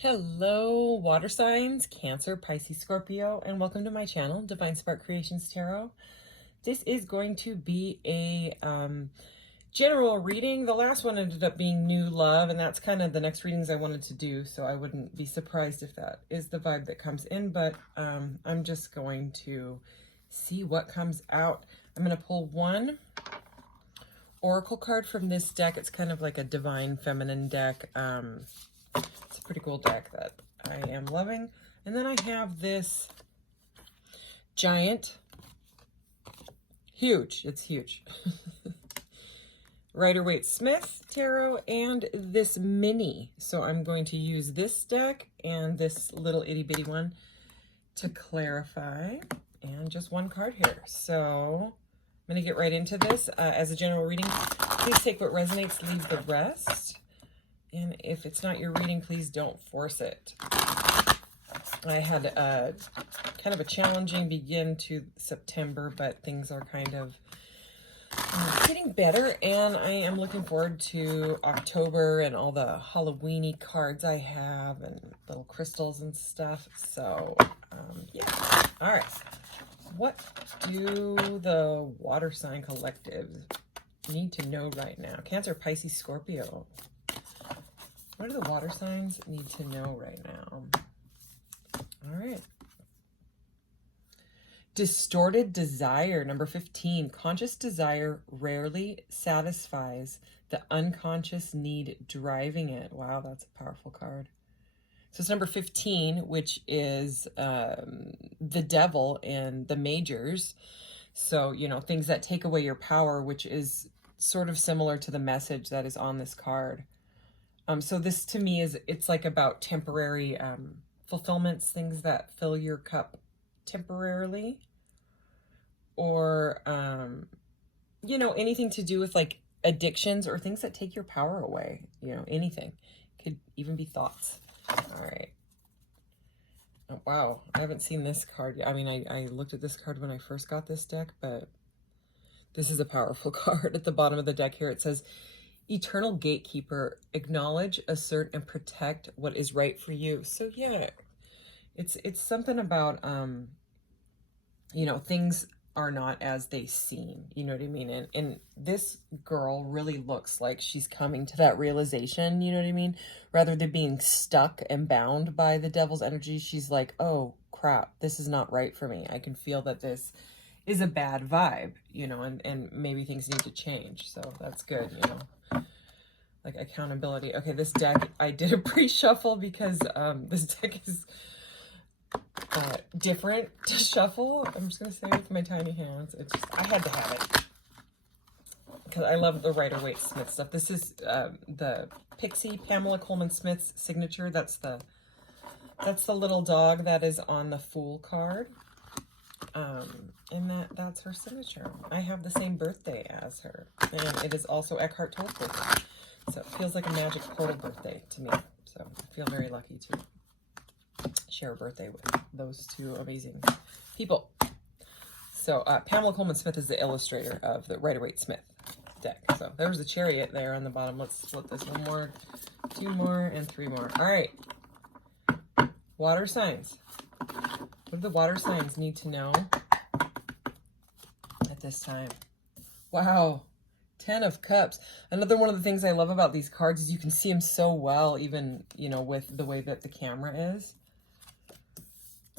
Hello, water signs, Cancer, Pisces, Scorpio, and welcome to my channel, Divine Spark Creations Tarot. This is going to be a general reading. The last one ended up being New Love, and that's kind of the next readings I wanted to do, so I wouldn't be surprised if that is the vibe that comes in, but I'm just going to see what comes out. I'm going to pull one oracle card from this deck. It's kind of like a divine feminine deck. It's a pretty cool deck that I am loving. And then I have this giant, huge, it's huge, Rider-Waite-Smith tarot and this mini. So I'm going to use this deck and this little itty bitty one to clarify. And just one card here. So I'm going to get right into this. As a general reading, please take what resonates, leave the rest. And if it's not your reading, please don't force it. I had kind of a challenging begin to September, but things are kind of getting better. And I am looking forward to October and all the Halloween-y cards I have and little crystals and stuff. So, yeah. All right. What do the water sign collectives need to know right now? Cancer, Pisces, Scorpio. What do the water signs need to know right now? All right. Distorted desire, number 15. Conscious desire rarely satisfies the unconscious need driving it. Wow, that's a powerful card. So it's number 15, which is the devil in the majors. So, you know, things that take away your power, which is sort of similar to the message that is on this card. So this to me it's like about temporary fulfillments, things that fill your cup temporarily, or, you know, anything to do with like addictions or things that take your power away, you know, anything. Could even be thoughts. All right. Oh, wow. I haven't seen this card yet. I mean, I looked at this card when I first got this deck, but this is a powerful card. At the bottom of the deck here, it says, Eternal Gatekeeper, acknowledge, assert, and protect what is right for you. So yeah, it's something about, you know, things are not as they seem, you know what I mean? And this girl really looks like she's coming to that realization, you know what I mean? Rather than being stuck and bound by the devil's energy, she's like, oh crap, this is not right for me. I can feel that this is a bad vibe, you know, and maybe things need to change. So that's good, you know. Like accountability. Okay, this deck, I did a pre-shuffle because this deck is different to shuffle. I'm just going to say with my tiny hands. It's just, I had to have it. Because I love the Rider-Waite-Smith stuff. This is the Pixie Pamela Coleman Smith's signature. That's the little dog that is on the Fool card. And that's her signature. I have the same birthday as her. And it is also Eckhart Tolle's birthday. So it feels like a magic portal birthday to me. So I feel very lucky to share a birthday with those two amazing people. So Pamela Coleman Smith is the illustrator of the Rider-Waite-Smith deck. So there was a chariot there on the bottom. Let's split this one more, two more, and three more. All right. Water signs. What do the water signs need to know at this time? Wow. 10 of Cups. Another one of the things I love about these cards is you can see them so well, even, you know, with the way that the camera is.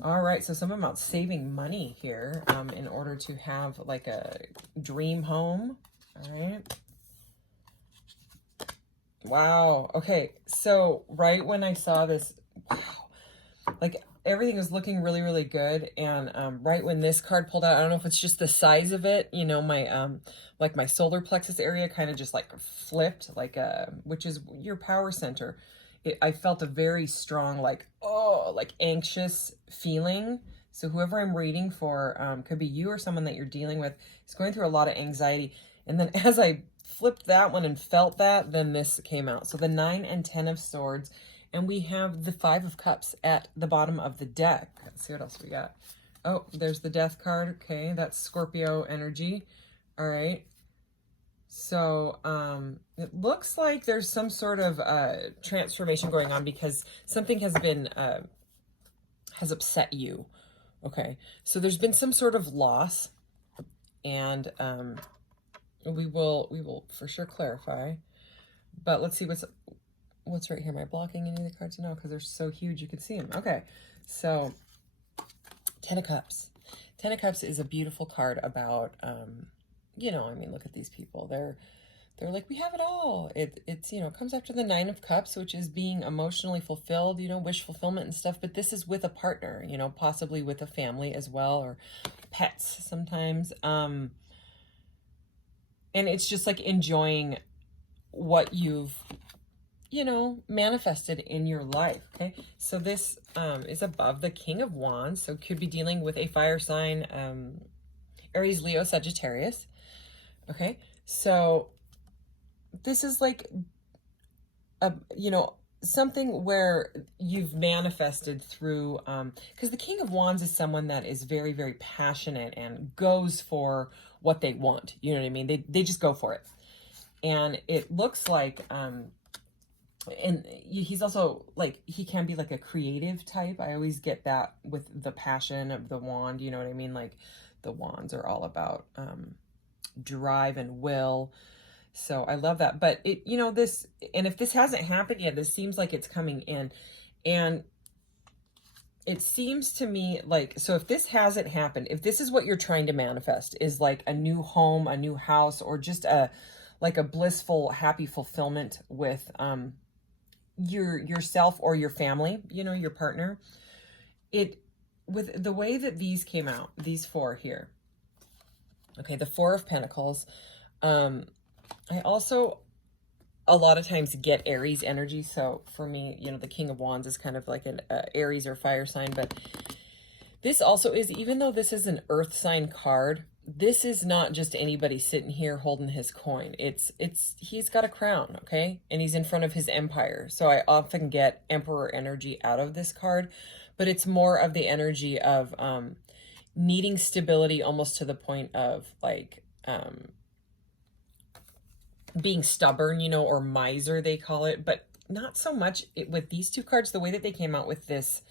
All right, so something about saving money here in order to have like a dream home. All right. Wow. Okay, so right when I saw this, wow, like everything is looking really, really good. And right when this card pulled out, I don't know if it's just the size of it, you know, my like my solar plexus area kind of just like flipped, like which is your power center. I felt a very strong, like, oh, like anxious feeling. So whoever I'm reading for, could be you or someone that you're dealing with, is going through a lot of anxiety. And then as I flipped that one and felt that, then this came out. So the 9 and 10 of Swords. And we have the 5 of Cups at the bottom of the deck. Let's see what else we got. Oh, there's the Death card. Okay, that's Scorpio energy. All right. So it looks like there's some sort of transformation going on because something has been has upset you. Okay, so there's been some sort of loss, and we will for sure clarify. But let's see what's right here. Am I blocking any of the cards? No, because they're so huge you can see them. Okay, so Ten of Cups. Ten of Cups is a beautiful card about, you know, I mean, look at these people. They're like, we have it all. It's, you know, comes after the Nine of Cups, which is being emotionally fulfilled, you know, wish fulfillment and stuff. But this is with a partner, you know, possibly with a family as well, or pets sometimes. And it's just like enjoying what you've, you know, manifested in your life. Okay, so this is above the King of Wands, so could be dealing with a fire sign, Aries, Leo, Sagittarius. Okay, so this is like a, you know, something where you've manifested through, because the King of Wands is someone that is very, very passionate and goes for what they want. You know what I mean? They just go for it. And it looks like, and he's also like, he can be like a creative type. I always get that with the passion of the wand. You know what I mean? Like the wands are all about drive and will. So I love that. But it, you know, this, and if this hasn't happened yet, this seems like it's coming in. And it seems to me like, so if this hasn't happened, if this is what you're trying to manifest, is like a new home, a new house, or just a, like a blissful, happy fulfillment with yourself or your family, you know, your partner. It, with the way that these came out, these four here. Okay, the Four of Pentacles. I also a lot of times get Aries energy. So for me, you know, the King of Wands is kind of like an Aries or fire sign, but this also is, even though this is an earth sign card, this is not just anybody sitting here holding his coin. He's got a crown, okay? And he's in front of his empire. So I often get Emperor energy out of this card, but it's more of the energy of needing stability, almost to the point of like being stubborn, you know, or miser, they call it, but not so much with these two cards. The way that they came out with this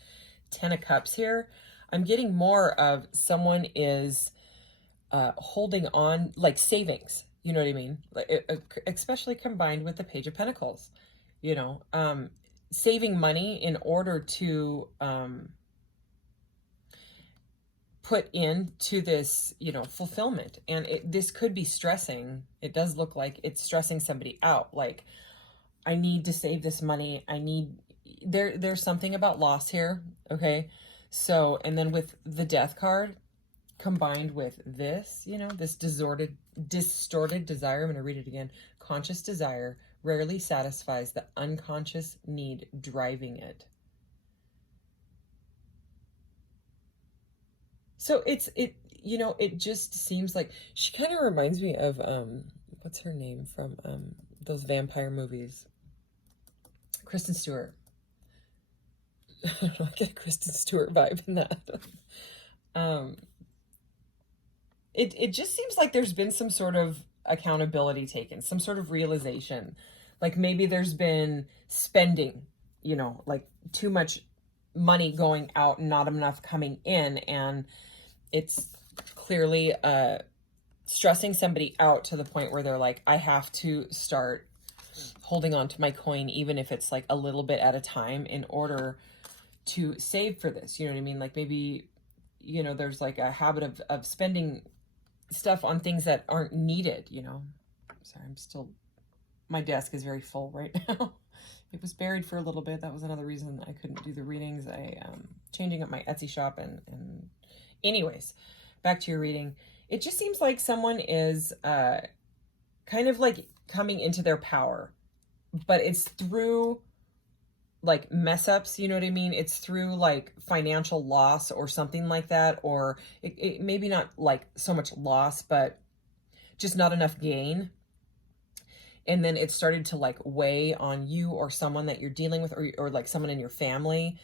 Ten of Cups here, I'm getting more of someone is holding on, like savings, you know what I mean? Especially combined with the Page of Pentacles, you know, saving money in order to put into this, you know, fulfillment. And this could be stressing. It does look like it's stressing somebody out. Like, I need to save this money. I need, there's something about loss here. Okay. So, and then with the Death card combined with this, you know, this distorted desire, I'm going to read it again. Conscious desire rarely satisfies the unconscious need driving it. So you know, it just seems like she kind of reminds me of, what's her name from those vampire movies? Kristen Stewart. I don't know, I get a Kristen Stewart vibe in that. It just seems like there's been some sort of accountability taken, some sort of realization. Like maybe there's been spending, you know, like too much money going out and not enough coming in, and it's clearly stressing somebody out to the point where they're like, I have to start holding on to my coin, even if it's like a little bit at a time, in order to save for this. You know what I mean? Like maybe, you know, there's like a habit of spending stuff on things that aren't needed, you know. Sorry, my desk is very full right now. It was buried for a little bit. That was another reason I couldn't do the readings. I changing up my Etsy shop, and anyways, back to your reading. It just seems like someone is kind of like coming into their power, but it's through like mess ups, you know what I mean? It's through like financial loss or something like that, or it maybe not like so much loss, but just not enough gain. And then it started to like weigh on you or someone that you're dealing with, or like someone in your family.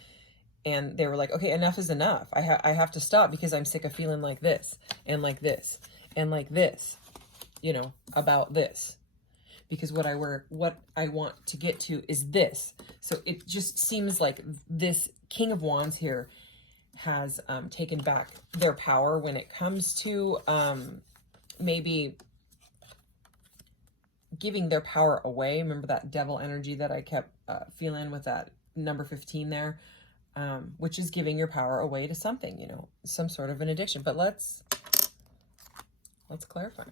And they were like, okay, enough is enough. I have to stop because I'm sick of feeling like this and like this and like this. you know, about this. Because what I want to get to is this. So it just seems like this King of Wands here has taken back their power when it comes to maybe giving their power away. Remember that devil energy that I kept feeling with that number 15 there, which is giving your power away to something, you know, some sort of an addiction. But let's clarify.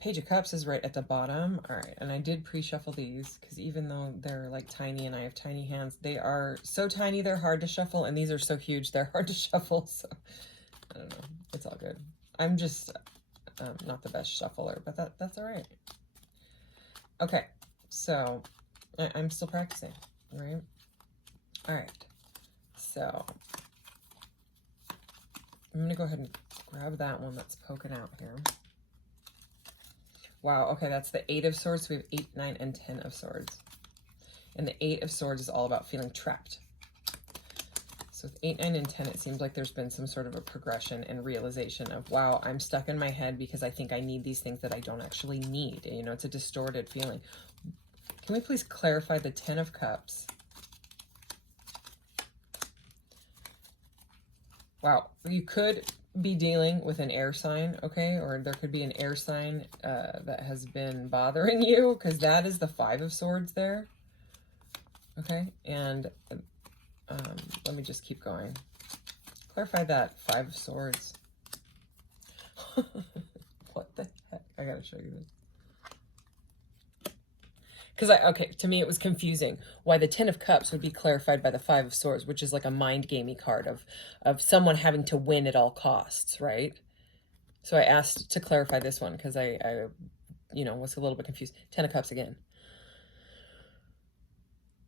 Page of Cups is right at the bottom. All right, and I did pre-shuffle these because even though they're like tiny and I have tiny hands, they are so tiny they're hard to shuffle, and these are so huge they're hard to shuffle. So I don't know, it's all good. I'm just not the best shuffler, but that's all right. Okay, so I'm still practicing, right? All right, so I'm gonna go ahead and grab that one that's poking out here. Wow, okay, that's the 8 of Swords. So we have 8, 9, and 10 of Swords. And the 8 of Swords is all about feeling trapped. So with 8, 9, and 10, it seems like there's been some sort of a progression and realization of, wow, I'm stuck in my head because I think I need these things that I don't actually need. You know, it's a distorted feeling. Can we please clarify the 10 of Cups? Wow, you could be dealing with an air sign, okay? Or there could be an air sign that has been bothering you, because that is the 5 of Swords there. Okay, and let me just keep going. Clarify that 5 of Swords. What the heck? I gotta show you this. Because okay, to me it was confusing why the 10 of Cups would be clarified by the 5 of Swords, which is like a mind gamey card of someone having to win at all costs, right? So I asked to clarify this one because I you know, was a little bit confused. 10 of Cups again.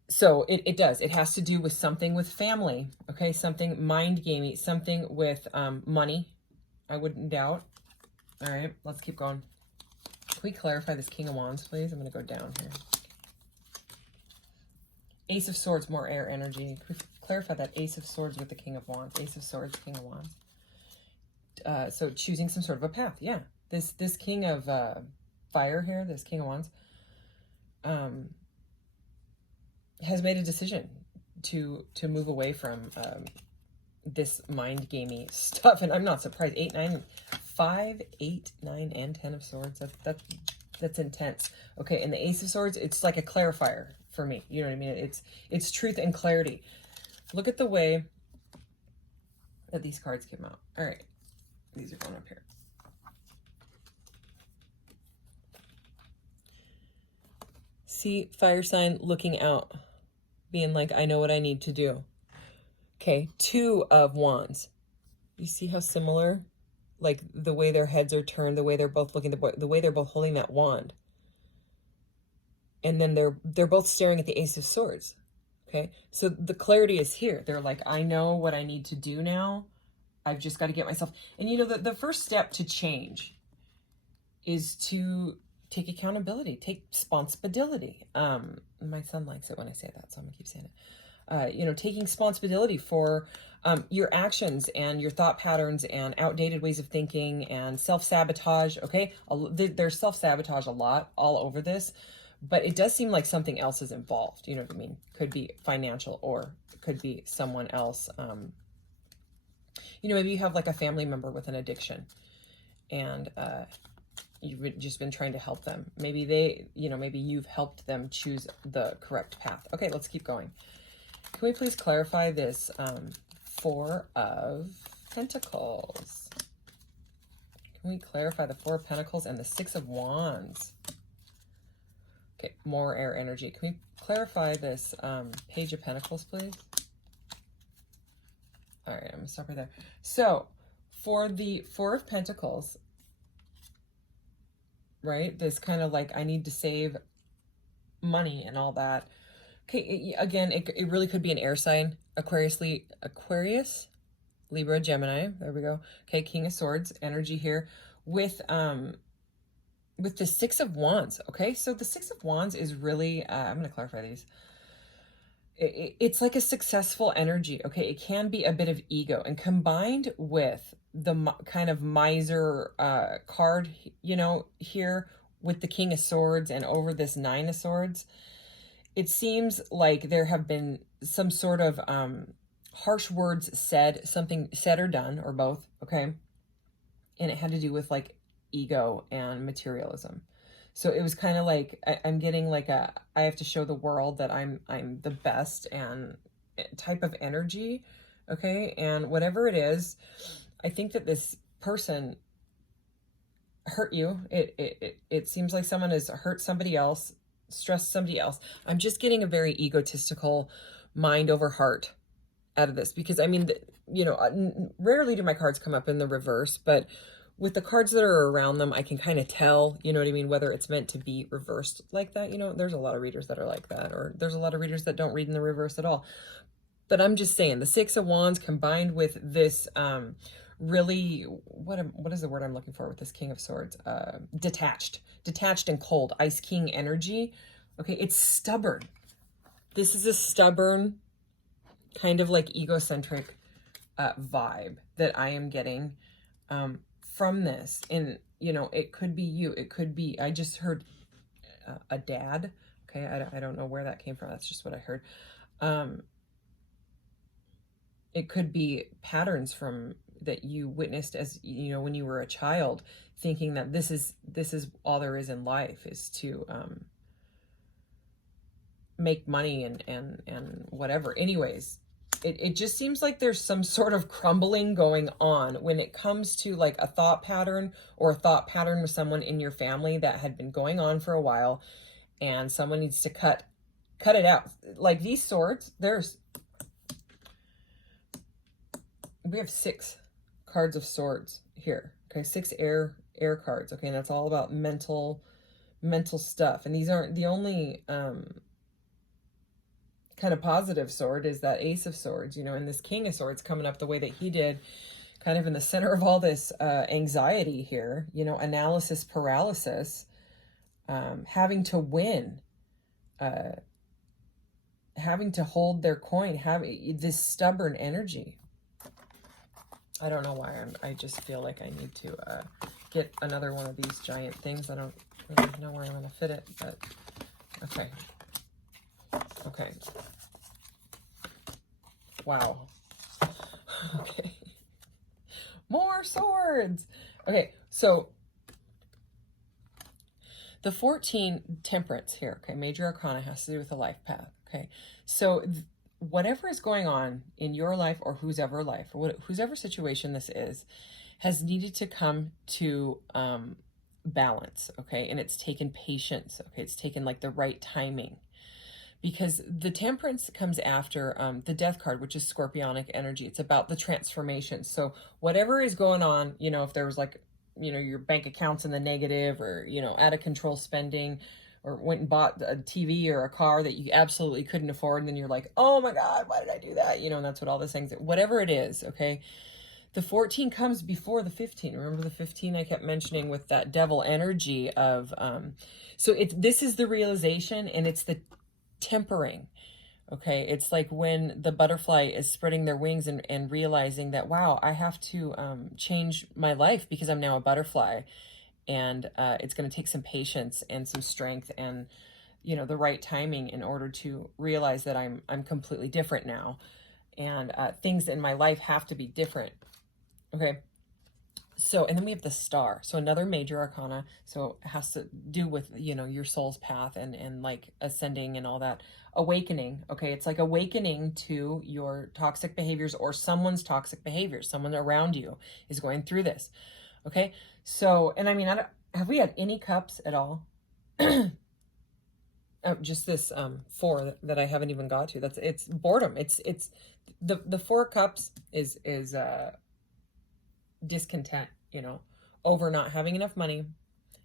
So it does. It has to do with something with family, okay? Something mind gamey, something with money, I wouldn't doubt. All right, let's keep going. Can we clarify this King of Wands, please? I'm going to go down here. Ace of Swords, more air energy. Can we clarify that Ace of Swords with the King of Wands? Ace of Swords, King of Wands. So choosing some sort of a path. Yeah. This King of Fire here, this King of Wands, has made a decision to move away from this mind gamey stuff. And I'm not surprised. 8, 9, 5, 8, 9, and 10 of Swords. That's intense. Okay, and the Ace of Swords, it's like a clarifier for me. You know what I mean? It's truth and clarity. Look at the way that these cards came out. All right, these are going up here. See, fire sign looking out, being like, I know what I need to do. Okay, 2 of Wands. You see how similar? Like the way their heads are turned, the way they're both looking, the way they're both holding that wand. And then they're both staring at the Ace of Swords. Okay, so the clarity is here. They're like, I know what I need to do now. I've just got to get myself. And you know, the first step to change is to take accountability, take responsibility. My son likes it when I say that, so I'm gonna keep saying it. You know, taking responsibility for your actions and your thought patterns and outdated ways of thinking and self-sabotage, okay? There's self-sabotage a lot all over this, but it does seem like something else is involved, you know what I mean? Could be financial or could be someone else. You know, maybe you have like a family member with an addiction and you've just been trying to help them. Maybe they, you know, maybe you've helped them choose the correct path. Okay, let's keep going. Can we please clarify this 4 of Pentacles? Can we clarify the 4 of Pentacles and the 6 of Wands? Okay, more air energy. Can we clarify this Page of Pentacles, please? All right, I'm gonna stop right there. So for the 4 of Pentacles, right, this kind of like, I need to save money and all that. Okay, again, it really could be an air sign. Aquarius, Libra, Gemini. There we go. Okay, King of Swords energy here with the 6 of Wands. Okay, so the 6 of Wands is really, I'm going to clarify these. It's like a successful energy. Okay, it can be a bit of ego, and combined with kind of miser card, you know, here with the King of Swords and over this Nine of Swords. It seems like there have been some sort of harsh words said, something said or done, or both, okay? And it had to do with like ego and materialism. So it was kind of like I'm getting like I have to show the world that I'm the best and type of energy, okay? And whatever it is, I think that this person hurt you. It seems like someone has hurt somebody else, stressed somebody else. I'm just getting a very egotistical mind over heart out of this, because I mean, you know, rarely do my cards come up in the reverse, but with the cards that are around them, I can kind of tell, you know what I mean, whether it's meant to be reversed like that. You know, there's a lot of readers that are like that, or there's a lot of readers that don't read in the reverse at all. But I'm just saying, the Six of Wands combined with this really, what is the word I'm looking for with this King of Swords? Detached and cold, Ice King energy. Okay, it's stubborn. This is a stubborn, kind of like egocentric vibe that I am getting from this. And, you know, it could be you. It could be, I just heard a dad. Okay, I don't know where that came from. That's just what I heard. It could be patterns from that you witnessed as, you know, when you were a child, thinking that this is all there is in life, is to make money and whatever. Anyways, it just seems like there's some sort of crumbling going on when it comes to like a thought pattern, or a thought pattern with someone in your family that had been going on for a while, and someone needs to cut it out. Like these swords, we have 6 cards of swords here. Okay, 6 air cards. Okay, and that's all about mental stuff. And these aren't the only kind of positive sword is that Ace of Swords, you know, and this King of Swords coming up the way that he did, kind of in the center of all this anxiety here, you know, analysis paralysis, having to win, having to hold their coin, having this stubborn energy. I don't know why I just feel like I need to get another one of these giant things. I don't really know where I'm going to fit it, but okay. Okay. Wow. Okay. More swords. Okay, so the 14 Temperance here, okay, Major Arcana has to do with the life path, okay? So whatever is going on in your life, or whoever life, or whoever situation this is, has needed to come to balance, okay? And it's taken patience, okay? It's taken like the right timing, because the Temperance comes after the Death card, which is Scorpionic energy. It's about the transformation. So whatever is going on, you know, if there was like, you know, your bank account's in the negative, or, you know, out of control spending, or went and bought a TV or a car that you absolutely couldn't afford, and then you're like, oh my God, why did I do that? You know, and that's what all those things, whatever it is, okay? The 14 comes before the 15. Remember the 15 I kept mentioning with that devil energy of, so this is the realization, and it's the tempering, okay? It's like when the butterfly is spreading their wings and realizing that, wow, I have to change my life because I'm now a butterfly. And it's going to take some patience and some strength and, you know, the right timing in order to realize that I'm completely different now. And things in my life have to be different. Okay. So, and then we have the Star. So another Major Arcana. So it has to do with, you know, your soul's path and like ascending and all that. Awakening. Okay. It's like awakening to your toxic behaviors, or someone's toxic behaviors. Someone around you is going through this. Okay. So, and I mean, have we had any cups at all? Oh, just this 4 that I haven't even got to. It's boredom. It's the 4 cups is discontent, you know, over not having enough money,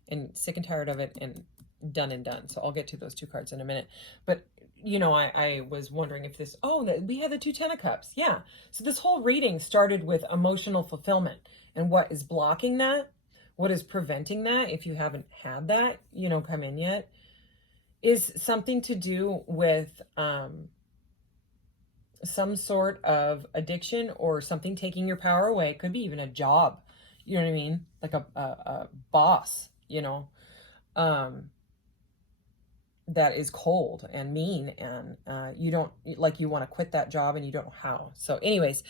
and sick and tired of it, and done. So I'll get to those 2 cards in a minute. But, you know, I was wondering if this, we had the 2 Ten of Cups. Yeah. So this whole reading started with emotional fulfillment, and what is blocking that, what is preventing that, if you haven't had that, you know, come in yet, is something to do with some sort of addiction or something taking your power away. It could be even a job, you know what I mean? Like a boss, you know, that is cold and mean, and you don't, like, you want to quit that job and you don't know how. So anyways,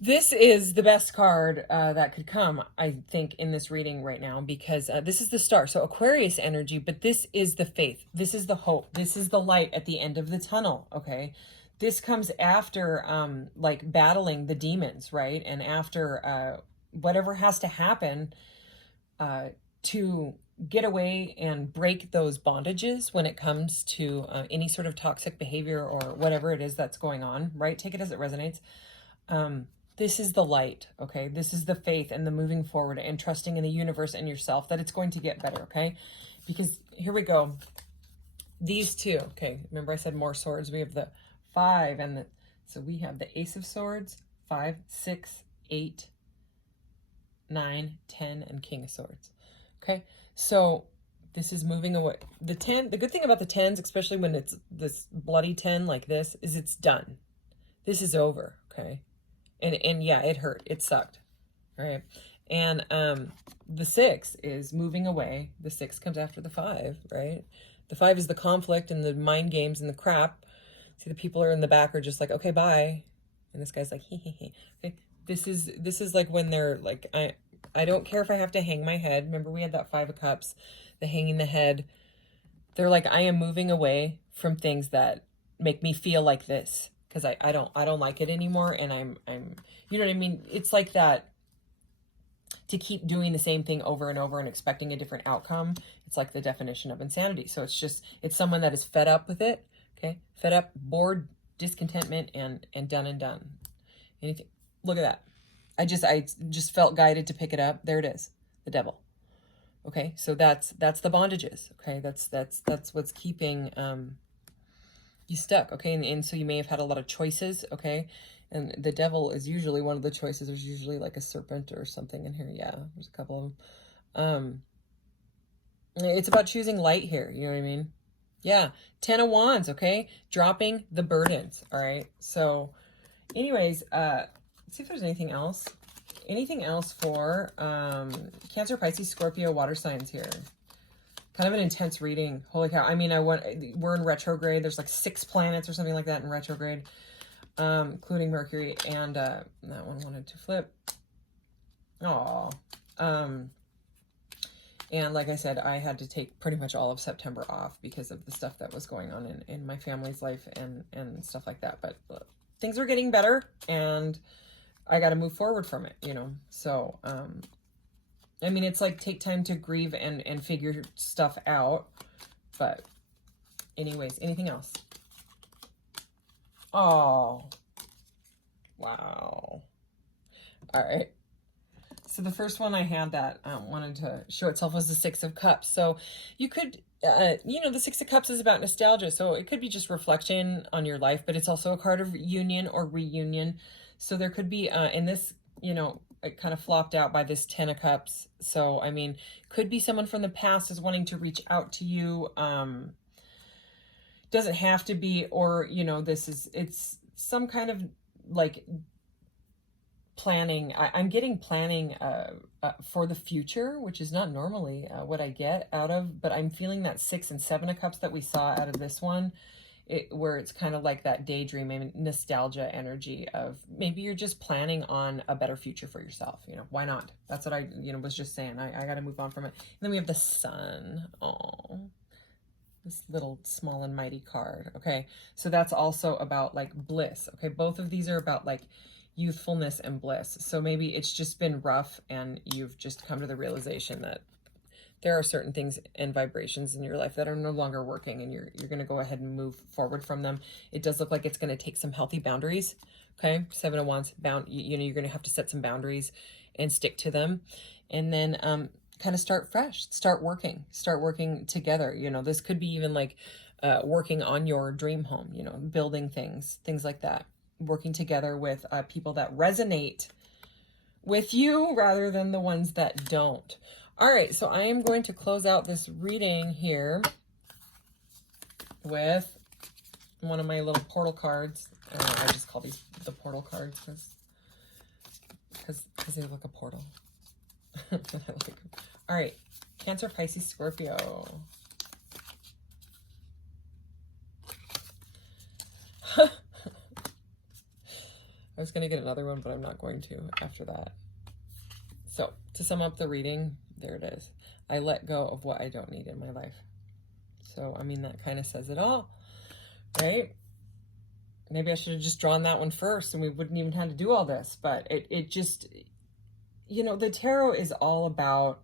this is the best card that could come, I think, in this reading right now, because this is the Star. So Aquarius energy, but this is the faith. This is the hope. This is the light at the end of the tunnel, okay? This comes after, like, battling the demons, right? And after whatever has to happen to get away and break those bondages when it comes to any sort of toxic behavior or whatever it is that's going on, right? Take it as it resonates. This is the light, okay? This is the faith and the moving forward and trusting in the universe and yourself that it's going to get better, okay? Because here we go. These two, okay? Remember I said more swords. We have the 5 and the, so we have the Ace of Swords, 5, 6, 8, 9, 10, and King of Swords, okay? So this is moving away. The 10, the good thing about the 10s, especially when it's this bloody 10 like this, is it's done. This is over, okay? And yeah, it hurt. It sucked, right? And the 6 is moving away. The 6 comes after the 5, right? The 5 is the conflict and the mind games and the crap. See, the people are in the back are just like, okay, bye. And this guy's like, hee hee hee. Okay, this is like when they're like, I don't care if I have to hang my head. Remember we had that 5 of Cups, the hanging the head. They're like, I am moving away from things that make me feel like this, because I don't like it anymore, and I'm you know what I mean? It's like that, to keep doing the same thing over and over and expecting a different outcome. It's like the definition of insanity. So it's someone that is fed up with it, okay? Fed up, bored, discontentment, and done. Anything. Look at that. I just felt guided to pick it up. There it is, the Devil. Okay, so that's the bondages. Okay, that's what's keeping you stuck. Okay, and so you may have had a lot of choices. Okay, and the Devil is usually one of the choices. There's usually like a serpent or something in here. Yeah, there's a couple of them. It's about choosing light here. You know what I mean? Yeah, 10 of Wands. Okay, dropping the burdens. All right. So, anyways, let's see if there's anything else. Anything else for Cancer, Pisces, Scorpio, water signs here? Kind of an intense reading. Holy cow. I mean, we're in retrograde. There's like 6 planets or something like that in retrograde, including Mercury. And that one wanted to flip. Aw. And like I said, I had to take pretty much all of September off because of the stuff that was going on in my family's life and stuff like that. But things are getting better, and I got to move forward from it, you know? So, I mean, it's like, take time to grieve and figure stuff out. But anyways, anything else? Oh, wow. All right. So the first one I had that wanted to show itself was the 6 of Cups. So you could, you know, the 6 of Cups is about nostalgia. So it could be just reflection on your life, but it's also a card of union or reunion. So there could be, in this, you know, it kind of flopped out by this 10 of Cups. So, I mean, could be someone from the past is wanting to reach out to you. Doesn't have to be, or, you know, it's some kind of like planning. I'm getting planning for the future, which is not normally what I get out of, but I'm feeling that 6 and 7 of Cups that we saw out of this one. Where it's kind of like that daydream, nostalgia energy of maybe you're just planning on a better future for yourself. You know, why not? That's what I, you know, was just saying. I got to move on from it. And then we have the Sun. Oh, this little small and mighty card. Okay, so that's also about like bliss. Okay, both of these are about like youthfulness and bliss. So maybe it's just been rough, and you've just come to the realization that there are certain things and vibrations in your life that are no longer working, and you're going to go ahead and move forward from them. It does look like it's going to take some healthy boundaries. Okay. 7 of Wands, you know, you're going to have to set some boundaries and stick to them. And then, kind of start fresh, start working together. You know, this could be even like, working on your dream home, you know, building things like that, working together with, people that resonate with you rather than the ones that don't. All right, so I am going to close out this reading here with one of my little portal cards. I just call these the portal cards because they look like a portal. I like them. All right, Cancer, Pisces, Scorpio. I was going to get another one, but I'm not going to after that. So, to sum up the reading, there it is. I let go of what I don't need in my life. So, I mean, that kind of says it all, right? Maybe I should have just drawn that one first and we wouldn't even have to do all this. But it just, you know, the tarot is all about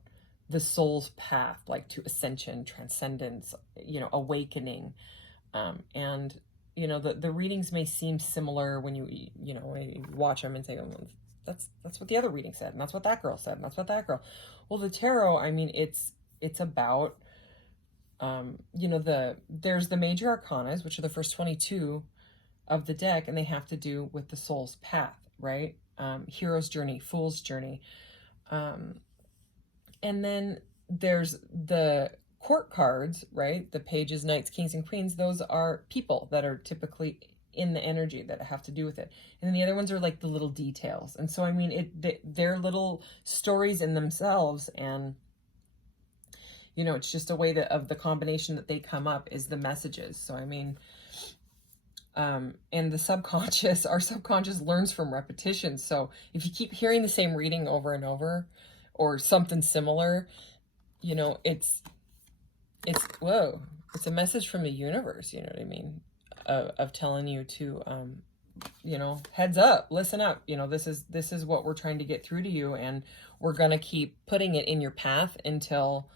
the soul's path, like to ascension, transcendence, you know, awakening. And you know, the readings may seem similar when you know, when you watch them and say, oh, that's what the other reading said, and that's what that girl said, and that's what that girl. Well, the tarot, I mean, it's about, you know, there's the major arcanas, which are the first 22 of the deck, and they have to do with the soul's path, right? Hero's journey, fool's journey. And then there's the court cards, right? The pages, knights, kings, and queens. Those are people that are typically in the energy that have to do with it. And then the other ones are like the little details. And so, I mean, they're little stories in themselves. And, you know, it's just a way of the combination that they come up is the messages. So, I mean, and the subconscious, our subconscious learns from repetition. So if you keep hearing the same reading over and over or something similar, you know, it's whoa, it's a message from the universe, you know what I mean, of telling you to, you know, heads up, listen up, you know, this is what we're trying to get through to you, and we're going to keep putting it in your path until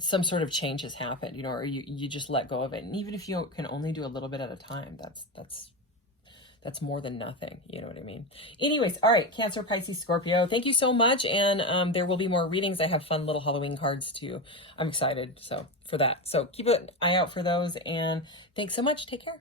some sort of change has happened, you know, or you just let go of it. And even if you can only do a little bit at a time, that's more than nothing. You know what I mean? Anyways, all right, Cancer, Pisces, Scorpio. Thank you so much. And there will be more readings. I have fun little Halloween cards too. I'm excited for that. So keep an eye out for those. And thanks so much. Take care.